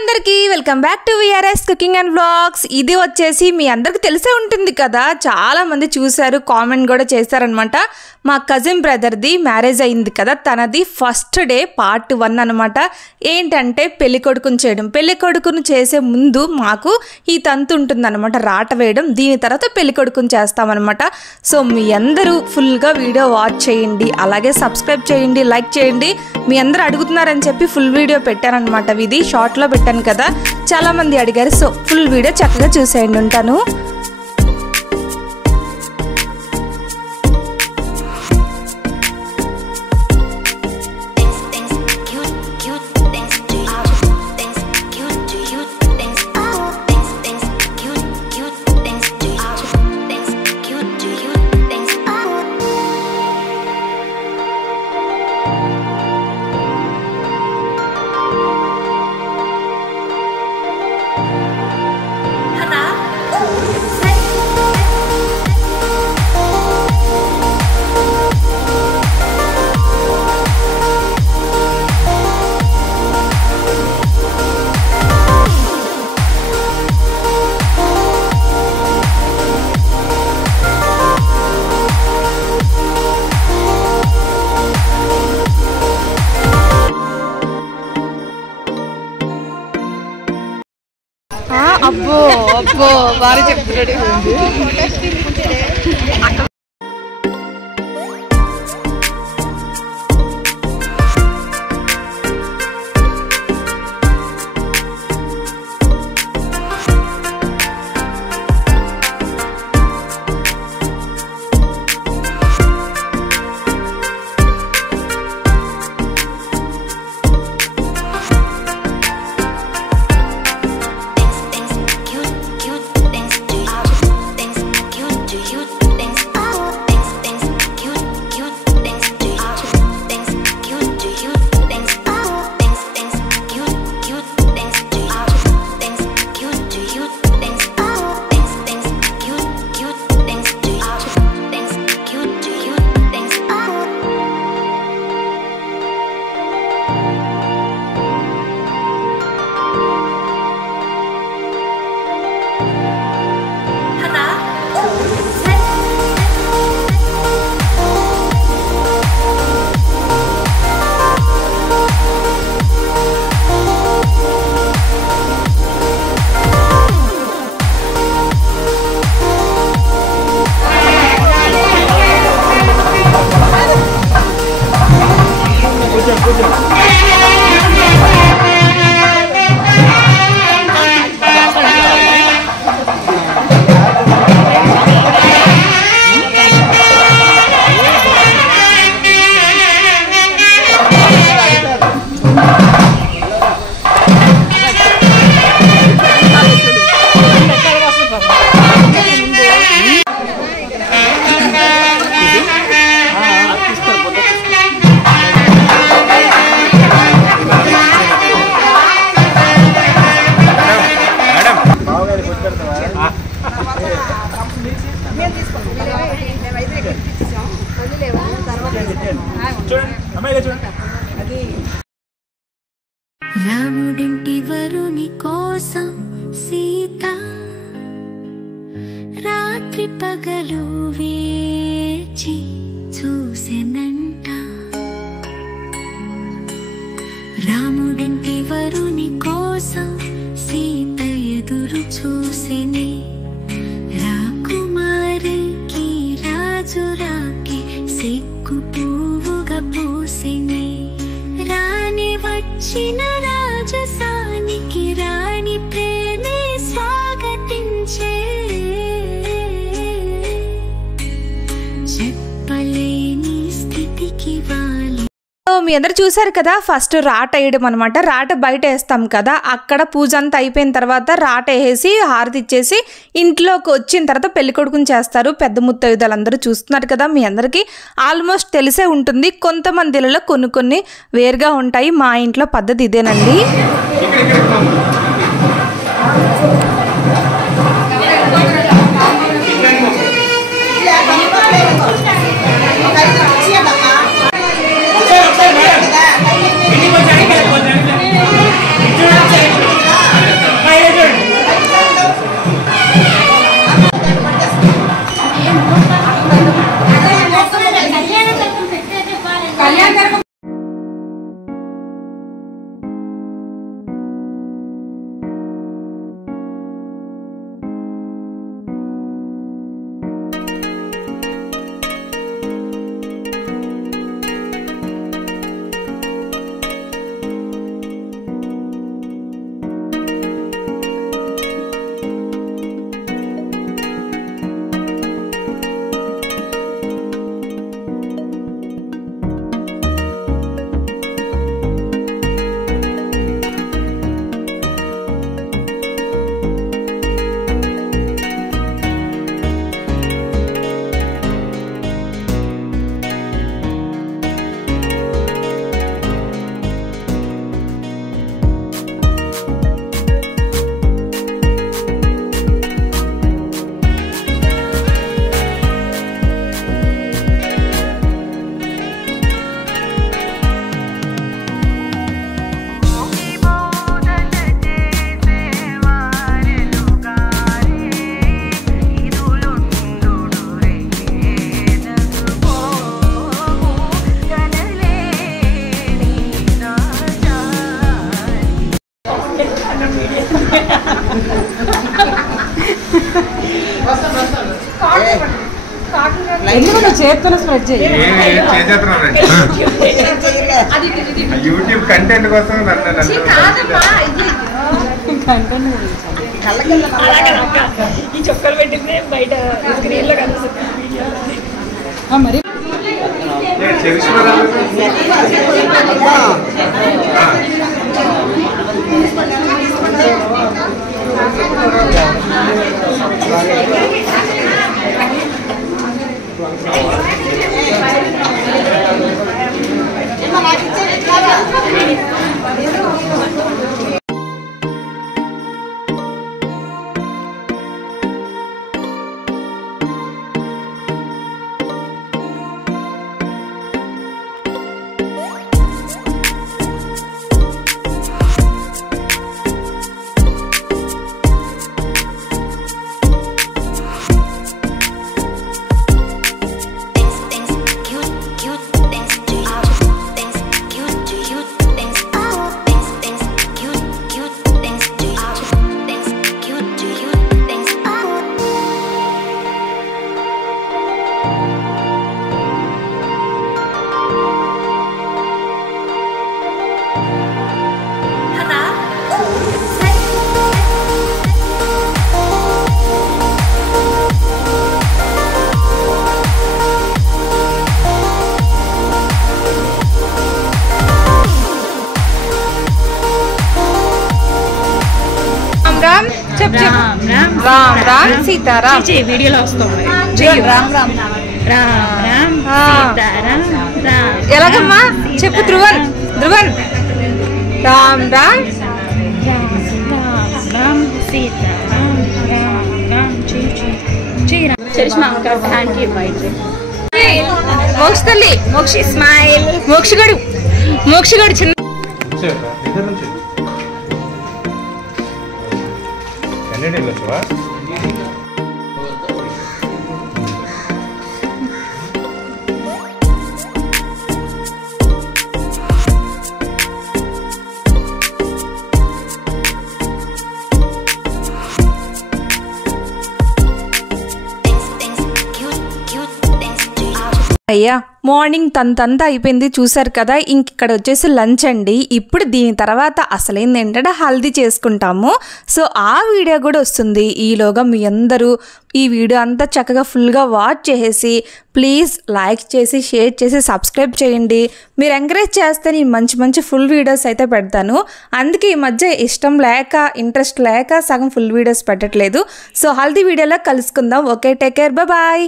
అందరికీ welcome back to VRS cooking and vlogs. ఇది వచ్చేసి మీ అందరికి తెలిసే ఉంటుంది కదా, చాలా మంది చూశారు, కామెంట్ కూడా చేశారనమాట. మా కజిన్ బ్రదర్ది మ్యారేజ్ అయింది కదా, తనది ఫస్ట్ డే పార్ట్ 1 అనమాట. ఏంటంటే పెళ్ళికొడుకుని చేయడం. పెళ్ళికొడుకుని చేసే ముందు మాకు ఈ తంతు ఉంటుందన్నమాట, రాట వేయడం. దీని తర్వాత పెళ్ళికొడుకుని చేస్తామన్నమాట. సో మీ అందరూ ఫుల్గా వీడియో వాచ్ చేయండి, అలాగే సబ్స్క్రైబ్ చేయండి, లైక్ చేయండి. మీ అందరూ అడుగుతున్నారని చెప్పి ఫుల్ వీడియో పెట్టానమాట. ఇది షార్ట్లో పెట్టాను కదా, చాలా మంది అడిగారు. సో ఫుల్ వీడియో చక్కగా చూసేయండి. ఉంటాను. అబ్బో అబ్బో బాగా చెప్తున్నాడు. రాముడింటి వరుని కోసం సీత రాత్రి పగలు వేచి చూసెనంట. రాముడింటి వరుని కోసం సీత ఎదురు చూసెని. రాకుమారికి రాజు రాకి సిగ్గు పువ్వుగా పూసెని. రాణి వచ్చిన రాజసానికి రాణి ప్రేమే స్వాగతించే. చెప్పలేని స్థితికి వాలి. మీ అందరు చూసారు కదా, ఫస్ట్ రాట వేయడం అనమాట. రాట బయట వేస్తాం కదా, అక్కడ పూజ అంతా అయిపోయిన తర్వాత రాట వేసి హారతి ఇచ్చేసి ఇంట్లోకి వచ్చిన తర్వాత పెళ్ళికొడుకుని చేస్తారు. పెద్ద ముత్తైదులు అందరూ చూస్తున్నారు కదా, మీ అందరికీ ఆల్మోస్ట్ తెలిసే ఉంటుంది. కొంతమందిలో కొన్ని వేరుగా ఉంటాయి. మా ఇంట్లో పద్ధతి ఇదేనండి. చేతులు స్ప్రెడ్ చేయి. యూట్యూబ్ కంటెంట్ కోసం ఈ చొక్కలు పెట్టింది బయట స్క్రీన్ లో కనిపిస్తుంది. మరి రామ్ రామ్ సీతారాం వీడియోలో వస్తుంది. రామ్ రామ్ రామ్ రామ్ సీతారాం రామ్. ఎలాగమ్మా చెప్పు ధ్రువన్ ధ్రువన్. రామ్ రామ్ రామ్ సీతారాం రామ్ రామ్ చరిష్మా హ్యాండ్ కి బయట మోక్ష తల్లి మోక్షి స్మైల్. మోక్షగడు చిన్న అయ్యా మార్నింగ్ తంతా అయిపోయింది చూసారు కదా. ఇక్కడ వచ్చేసి లంచ్ అండి. ఇప్పుడు దీని తర్వాత అసలైంది ఏంటంటే హల్దీ చేసుకుంటాము. సో ఆ వీడియో కూడా వస్తుంది. ఈలోగా మీ అందరూ ఈ వీడియో అంతా చక్కగా ఫుల్గా వాచ్ చేసేసి ప్లీజ్ లైక్ చేసి షేర్ చేసి సబ్స్క్రైబ్ చేయండి. మీరు ఎంకరేజ్ చేస్తే నేను మంచి మంచి ఫుల్ వీడియోస్ అయితే పెడతాను. అందుకే ఈ మధ్య ఇష్టం లేక ఇంట్రెస్ట్ లేక సగం ఫుల్ వీడియోస్ పెట్టట్లేదు. సో హల్దీ వీడియోలో కలుసుకుందాం. Okay, take care, bye.